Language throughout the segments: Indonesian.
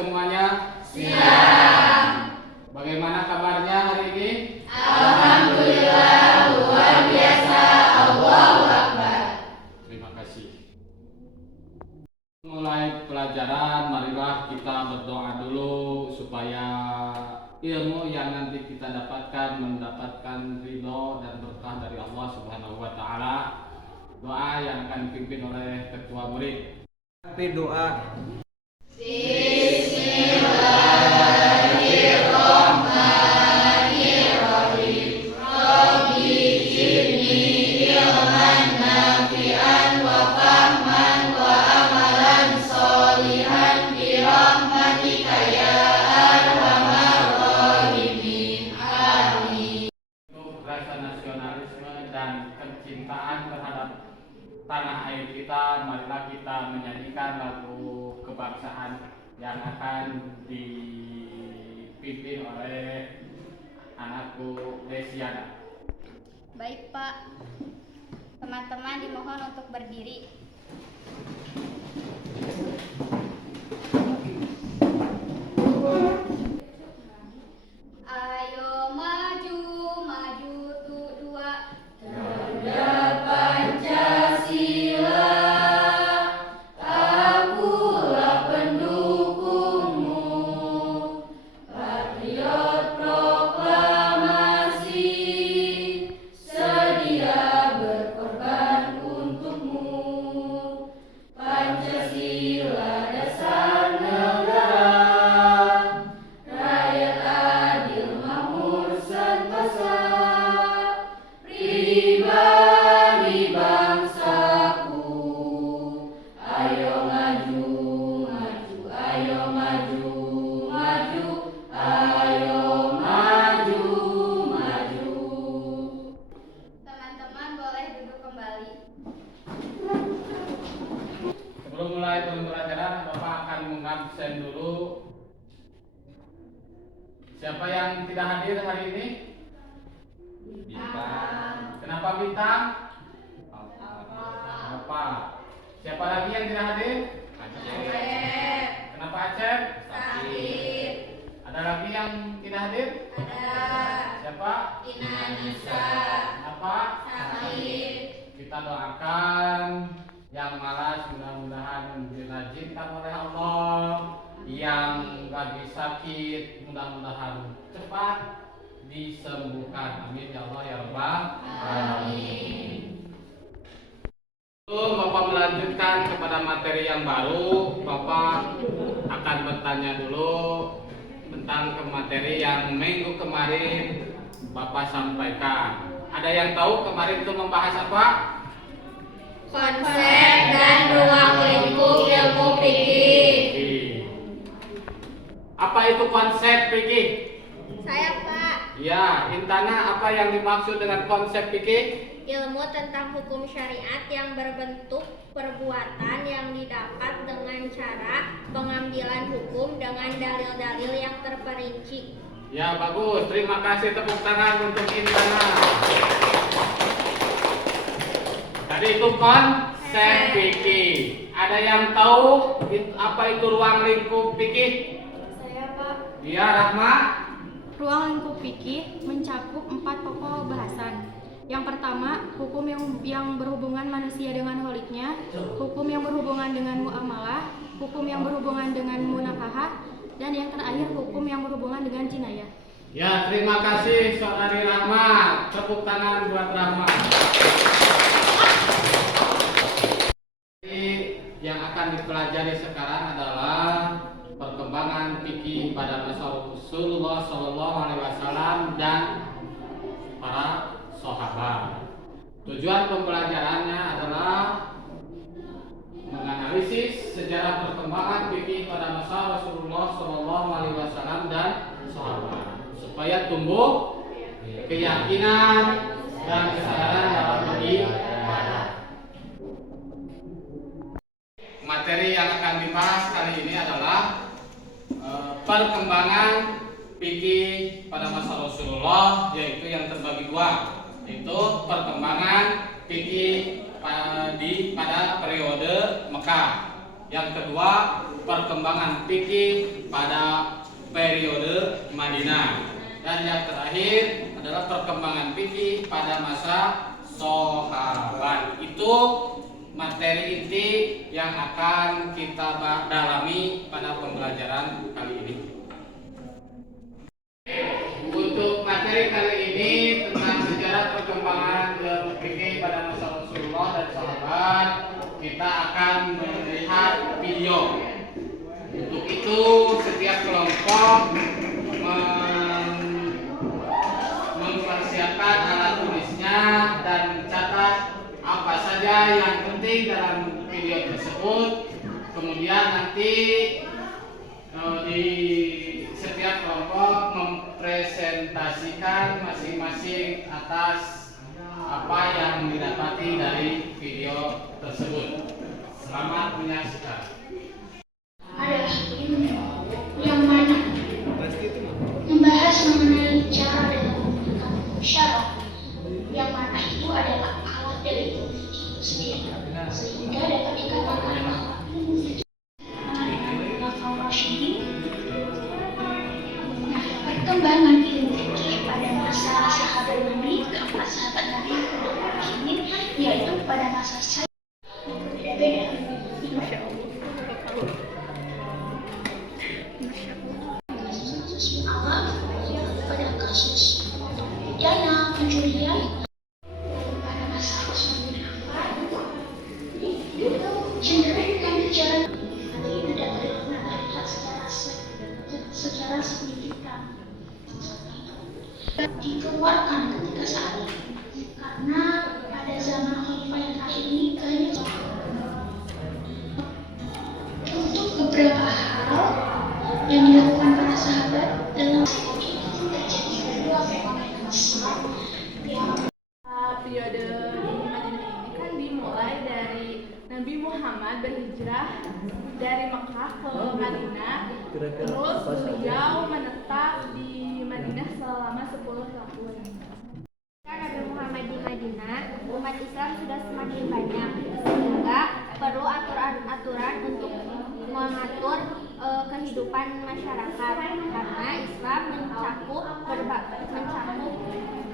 semuanya? Siap. Bagaimana kabarnya hari ini? Alhamdulillah, luar biasa. Allahu Akbar. Terima kasih. Mulai pelajaran, marilah kita berdoa dulu supaya ilmu yang nanti kita dapatkan mendapatkan ridho dan berkah dari Allah Subhanahu wa taala. Doa yang akan dipimpin oleh ketua murid. Tapi doa. Bismillahirrahmanirrahim. Rabbi zidni ilman nafi'an wa fahman wa amalan sholihan bi rahmatika ya arhamar rahimin. Amin. Untuk rasa nasionalisme dan kecintaan terhadap tanah air kita, marilah kita menyanyikan lagu kebangsaan yang akan dipimpin oleh anakku Desiana. Baik Pak, teman-teman dimohon untuk berdiri. Ayo maju, maju tuh dua. Tanda Pancasila, akulah pendukungmu. Patriot proklamasi, sedia berkorban untukmu. Pancasila dasar negara, rakyat adil makmur sentosa. Pribadi bangsaku, ayo maju, maju, ayo maju, maju, ayo maju, maju. Teman-teman boleh duduk kembali. Sebelum mulai pembelajaran, Bapak akan mengabsen dulu. Siapa yang tidak hadir hari ini? Kenapa bintang? Apa? Siapa lagi yang tidak hadir? Acep, Kenapa Acep? Sakit, Ada lagi yang tidak hadir? ada, Siapa? Ina Nisa, Kenapa? Sakit. Kita doakan yang malas mudah-mudahan dilajinkan oleh Allah, yang lagi sakit mudah-mudahan cepat disembuhkan. Amin ya Allah ya Rabbal alamin. Bapak melanjutkan kepada materi yang baru. Bapak akan bertanya dulu tentang ke materi yang minggu kemarin Bapak sampaikan. Ada yang tahu kemarin itu membahas apa? Konsep dan ruang lingkup ilmu fikih. Apa itu konsep fikih? Saya Pak, Ya, Intana, apa yang dimaksud dengan konsep fikih? ilmu tentang hukum syariat yang berbentuk perbuatan yang didapat dengan cara pengambilan hukum dengan dalil-dalil yang terperinci. Ya, bagus. Terima kasih, tepuk tangan untuk Intana. Tadi itu konsep fikih. Ada yang tahu apa itu ruang lingkup fikih? Saya Pak. Iya, Rahma. Ruang lingkup fikih mencakup 4 pokok bahasan. Yang pertama, hukum yang berhubungan manusia dengan holiknya, hukum yang berhubungan dengan muamalah, hukum yang berhubungan dengan munakahah, dan yang terakhir hukum yang berhubungan dengan jinayah. Ya, terima kasih Saudari Rahma. Tepuk tangan buat Rahma. Yang akan dipelajari sekarang adalah perkembangan fikih pada masa Rasulullah SAW dan para sahabat. Tujuan pembelajarannya adalah menganalisis sejarah perkembangan fikih pada masa Rasulullah SAW dan sahabat, supaya tumbuh keyakinan dan kesadaran dalam beribadah. Materi yang akan dibahas kali ini adalah perkembangan fikih pada masa Rasulullah, yaitu yang terbagi dua, yaitu perkembangan fikih pada periode Mekah. Yang kedua, perkembangan fikih pada periode Madinah. Dan yang terakhir adalah perkembangan fikih pada masa sahabat. Itu materi inti yang akan kita dalami pada pembelajaran kali ini. Untuk materi kali ini tentang sejarah perkembangan ilmu fikih pada masa Rasulullah dan sahabat, kita akan melihat video. Untuk itu setiap kelompok mempersiapkan alat tulisnya dan mencatat apa saja yang penting dalam video tersebut. Kemudian nanti di setiap kelompok mempresentasikan masing-masing atas apa yang didapati dari video tersebut. Selamat menyaksikan. Adalah ilmu yang mana membahas mengenai cara dalam menggunakan syarat, yang mana itu adalah alat dari ilmu fikih itu sendiri, sehingga dapat dikatakan bahwa ilmu fikih perkembangan ilmu fikih pada masa sahabat Nabi, keempat sahabat Nabi ini, yaitu pada masa saya berbeda. Kasus alam pada kasus pidana pencurian pada masa Utsman bin Affan cenderung bicara hal ini dapat dilihat secara signifikan dikeluarkan ketika saat ini, karena pada zaman khalifah yang terakhir ini untuk beberapa hal yang dilakukan para sahabat dalam terjadi dua fenomena besar yang periode Madinah ini kan dimulai dari Nabi Muhammad berhijrah dari Mekah ke Madinah, terus beliau menetap di Madinah selama 10 tahun. Nabi Muhammad di Madinah, umat Islam sudah semakin banyak, sehingga perlu aturan-aturan untuk mengatur kehidupan masyarakat, karena Islam mencakup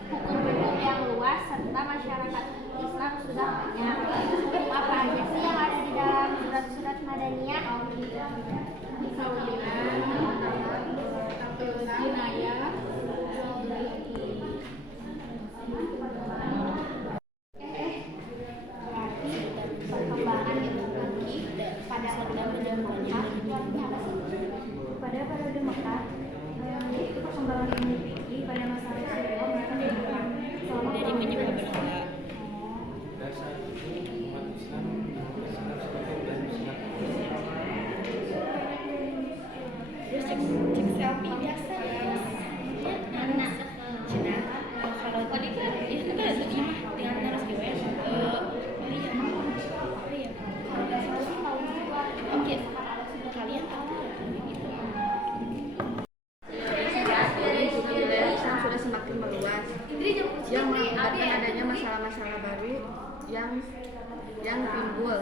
hukum-hukum yang luas serta masyarakat Islam sudah banyak. Hukum apa aja sih yang ada di dalam surat-surat Madaniyah? Jinayah, Perkembangan ilmu fikih pada periode Mekah yaitu perkembangan ilmu fikih pada masa Rasulullah mereka dilakukan selama Dari menyembah berhala. Terus cek selfie biasa ya. Nah, cina. Kalau tadi itu kan dengan naras gue ya. Mungkin kalian tahu gitu. Islam sudah semakin meluas, yang mengakibatkan adanya masalah-masalah baru yang timbul.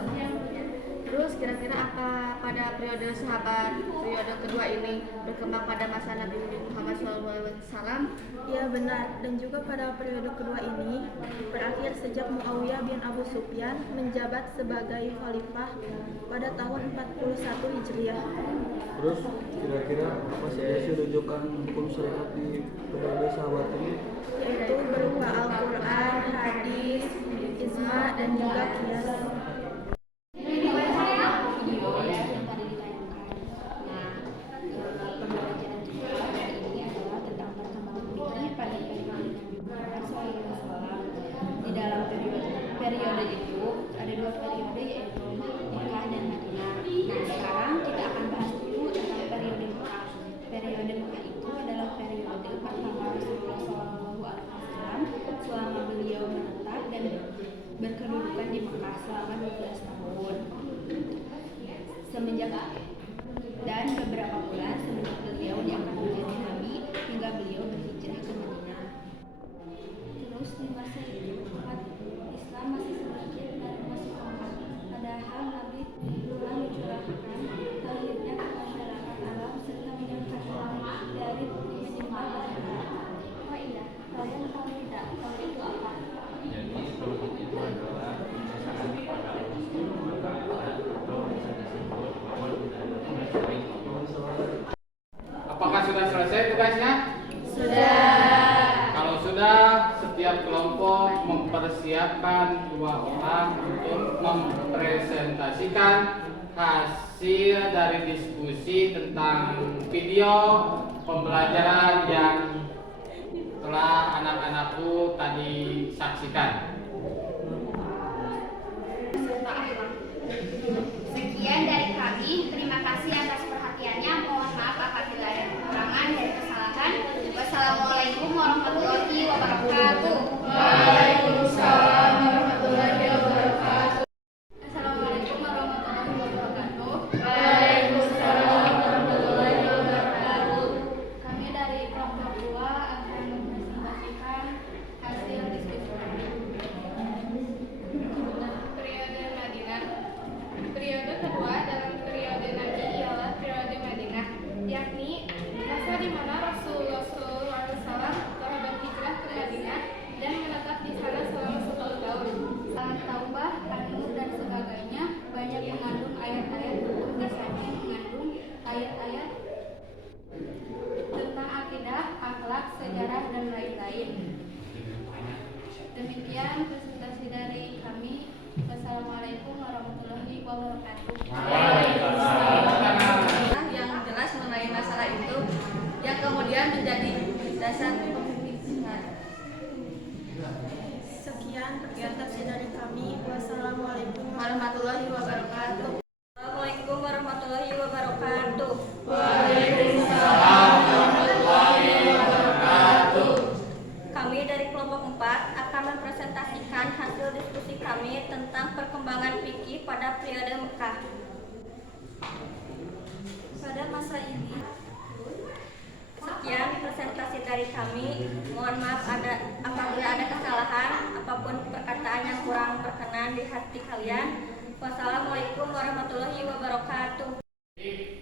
Terus kira-kira apa pada periode sahabat, periode kedua ini berkembang pada masa Nabi Muhammad SAW? Ya benar, dan juga pada periode kedua ini berakhir sejak Muawiyah bin Abu Sufyan menjabat sebagai khalifah pada tahun 41 Hijriah. Terus kira-kira apa saja sih rujukan hukum syariat di periode sahabat ini? Yaitu berupa Al-Quran, hadis, ijma, dan juga qiyas. Periode itu ada dua periode, yaitu Mekah dan Madinah. Nah, sekarang kita akan bahas dulu tentang periode Mekah. Periode Mekah itu adalah periode pertama Rasulullah SAW selama beliau menetap dan berkedudukan di Mekah selama mempersiapkan dua orang untuk mempresentasikan hasil dari diskusi tentang video pembelajaran yang telah anak-anakku tadi saksikan. Sekian dari kami. Terima kasih atas perhatiannya. Mohon maaf apabila ada kekurangan dan kesalahan. Wassalamualaikum warahmatullahi wabarakatuh. Waalaikumsalam warahmatullahi wabarakatuh. Assalamualaikum warahmatullahi wabarakatuh. Waalaikumsalam warahmatullahi wabarakatuh. Kami dari kelompok 2 akan mempresentasikan hasil diskusi periode Madinah. Periode kedua dalam periode Nabi ialah periode Madinah, yakni masa di mana Rasulullah SAW telah berhijrah ke Madinah dan menetap di sana selama 10 tahun. Taubah, An-Nur dan sebagainya banyak mengandung ayat-ayat hukum di samping mengandung ayat-ayat tentang akidah, akhlak, sejarah dan lain-lain. Demikian presentasi dari kami. Wassalamualaikum warahmatullahi wabarakatuh. Yang jelas mengenai masalah itu yang kemudian menjadi dasar pemikiran. Sekian presentasi dari kami. Wassalamualaikum warahmatullahi wabarakatuh. Assalamualaikum warahmatullahi wabarakatuh. Waalaikumsalam warahmatullahi wabarakatuh. Kami dari kelompok 4 akan mempresentasikan hasil diskusi kami tentang perkembangan fikih pada periode Mekah. Pada masa ini, sekian presentasi dari kami. Mohon maaf apabila ada kesalahan apapun perkataan yang kurang berkenan di hati kalian. Wassalamualaikum warahmatullahi wabarakatuh.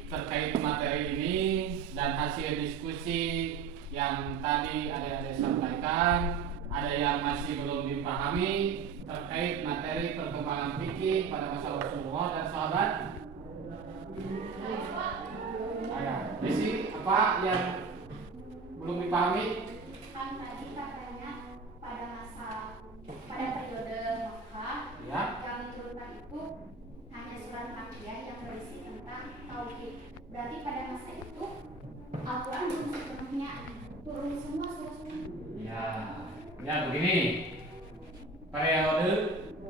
Terkait materi ini dan hasil diskusi yang tadi adik-adik sampaikan, ada yang masih belum dipahami terkait materi perkembangan fikih pada masa Rasulullah dan sahabat? Desi, apa yang belum dipahami? Kan tadi katanya pada periode Mekah Ya. yang diturunkan itu hanya surat Makkiyah yang berisi tentang tauhid. Berarti pada masa itu Al-Quran belum sepenuhnya turun semua surah-surah. Ya begini. Periode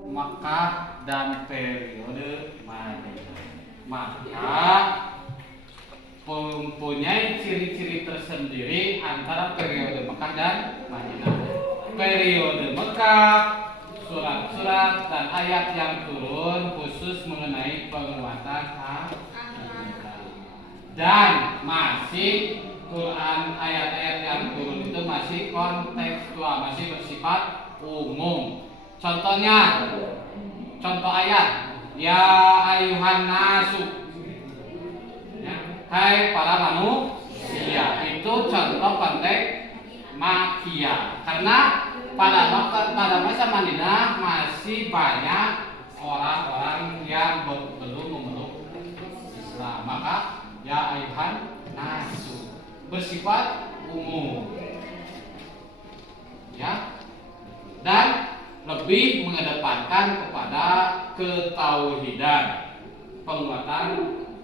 Makkah dan periode Madinah. Maka mempunyai ciri-ciri tersendiri antara periode Mekah dan Madinah. Periode Mekah, surat-surat dan ayat yang turun khusus mengenai penguatan akidah. Dan masih Quran ayat-ayat yang turun itu masih kontekstual, masih bersifat umum. Contohnya, contoh ayat, ya ayuhan nasu, hai para manusia, itu contoh konteks Makkiyah. Karena pada masa Madinah masih banyak orang-orang yang belum memeluk Islam. Maka ya ayuhan nasu bersifat umum, ya, dan lebih mengedepankan kepada ketauhidan, penguatan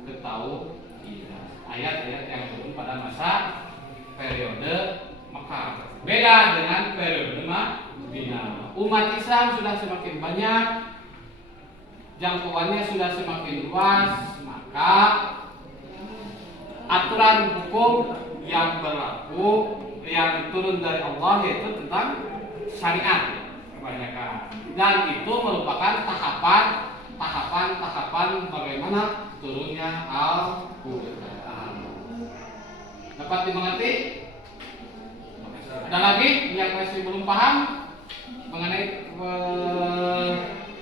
ketauhidan. Ayat-ayat yang turun pada masa periode Mekah beda dengan periode Madinah. Umat Islam sudah semakin banyak, jangkauannya sudah semakin luas, maka aturan hukum yang berlaku yang turun dari Allah yaitu tentang syariat kebanyakan, dan itu merupakan tahapan bagaimana turunnya Al-Quran. Dapat dimengerti? Ada lagi yang masih belum paham mengenai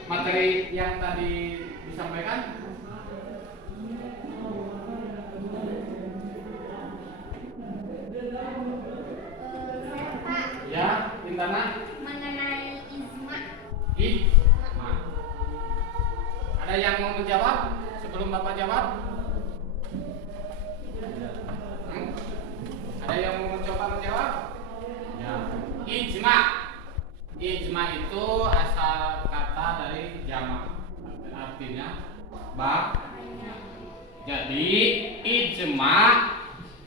materi yang tadi disampaikan? Ya, Intana? Mengenai ijma. Ijma. Ada yang mau menjawab sebelum Bapak jawab? Ada yang mau mencoba menjawab? Ya. Ijma Ijma itu asal kata dari jamak, artinya banyak. Jadi ijma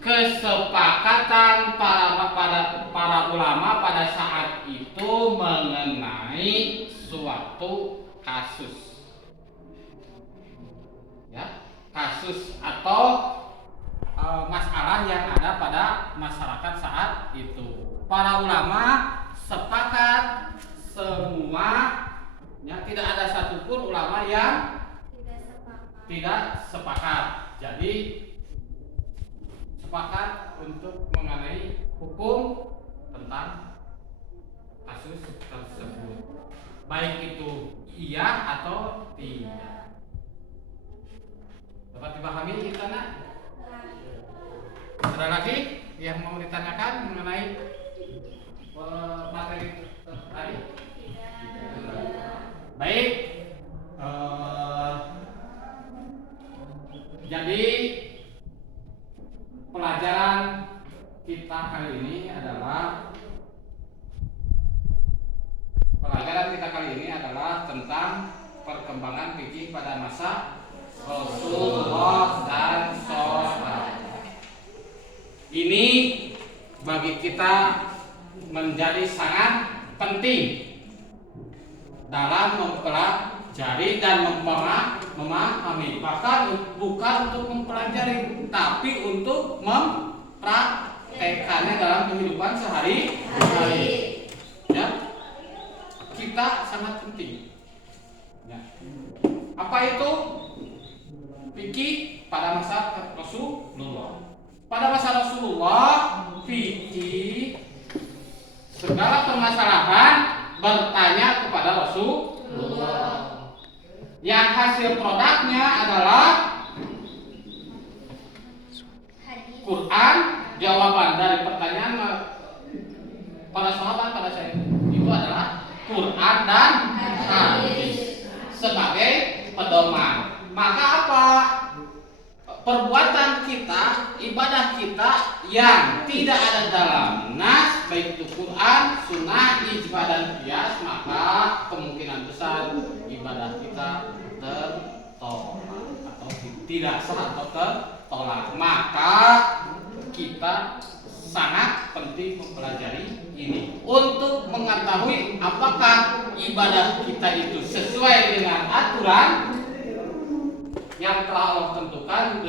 kesepakatan para ulama pada saat itu mengenai suatu kasus, ya, kasus atau masalah yang ada pada masyarakat saat itu. Para ulama sepakat semua, ya, tidak ada satupun ulama yang tidak sepakat. Jadi sepakat untuk mengenai hukum tentang kasus tersebut, baik itu iya atau tidak. Dapat dipahami kita, nak? Ada lagi yang mau ditanyakan mengenai materi tadi? Baik. Jadi pelajaran kita kali ini adalah tentang perkembangan fikih pada masa Rasulullah dan sahabat. Ini bagi kita menjadi sangat penting dalam mempelajari dan memahami. Bahkan bukan untuk mempelajari, tapi untuk mempraktekannya dalam kehidupan sehari-hari. Ya, kita sangat penting. Ya. Apa itu fikih pada masa Rasulullah? Pada masa Rasulullah, fikih segala permasalahan bertanya kepada Rasulullah. Yang hasil produknya adalah Quran, jawaban dari pertanyaan para sahabat pada saat itu adalah Quran dan hadis sebagai pedoman. Maka apa? Perbuatan kita, ibadah kita yang tidak ada dalam nas, baik itu Quran, sunnah, ijma dan qiyas, maka kemungkinan besar ibadah kita tertolak atau tidak sah atau tertolak. Maka kita sangat penting mempelajari ini untuk mengetahui apakah ibadah kita itu sesuai dengan aturan yang telah Allah tentukan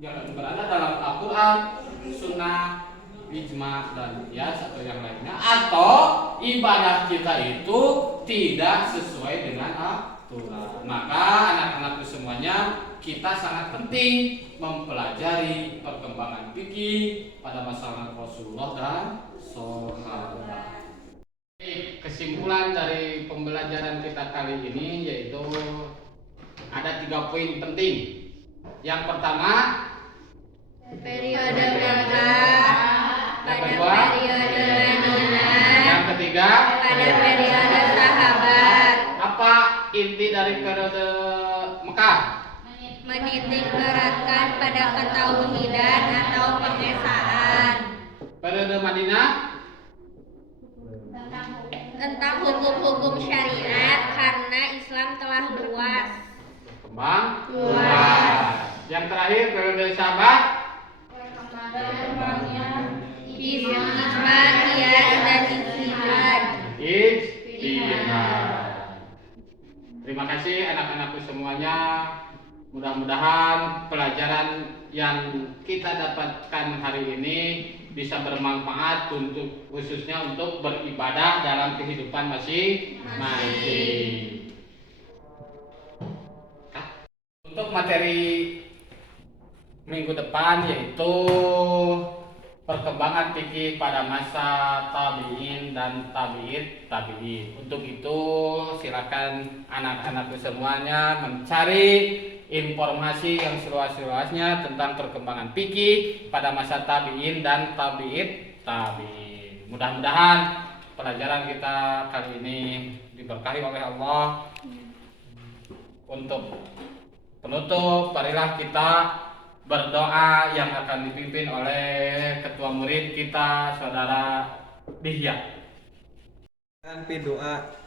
yang berada dalam Al-Quran, Sunnah, Ijma dan qiyas atau yang lainnya, atau ibadah kita itu tidak sesuai dengan aturan. Maka anak-anakku semuanya, kita sangat penting mempelajari perkembangan fikih pada masa Rasulullah dan sahabat. Kesimpulan dari pembelajaran kita kali ini yaitu ada 3 poin penting. Yang pertama, periode Mekah pada periode Madinah. Yang ketiga, pada periode sahabat. Apa inti dari periode Mekah? Menitik beratkan pada ketauhidan atau pengesaan. Periode Madinah Tentang hukum-hukum syariat karena Islam telah luas. Berkembang luas. Yang terakhir periode sahabat Ijma, qiyas dan ijtihad. Terima kasih anak-anakku semuanya. Mudah-mudahan pelajaran yang kita dapatkan hari ini bisa bermanfaat untuk khususnya untuk beribadah dalam kehidupan masing-masing. Untuk materi minggu depan yaitu perkembangan fikih pada masa tabi'in dan tabi'in. Untuk itu silakan anak-anakku semuanya mencari informasi yang seluas-luasnya tentang perkembangan fikih pada masa tabi'in dan tabi'in. Mudah-mudahan pelajaran kita kali ini diberkahi oleh Allah. Untuk penutup, marilah kita berdoa yang akan dipimpin oleh ketua murid kita, Saudara Dihya. Dan doa.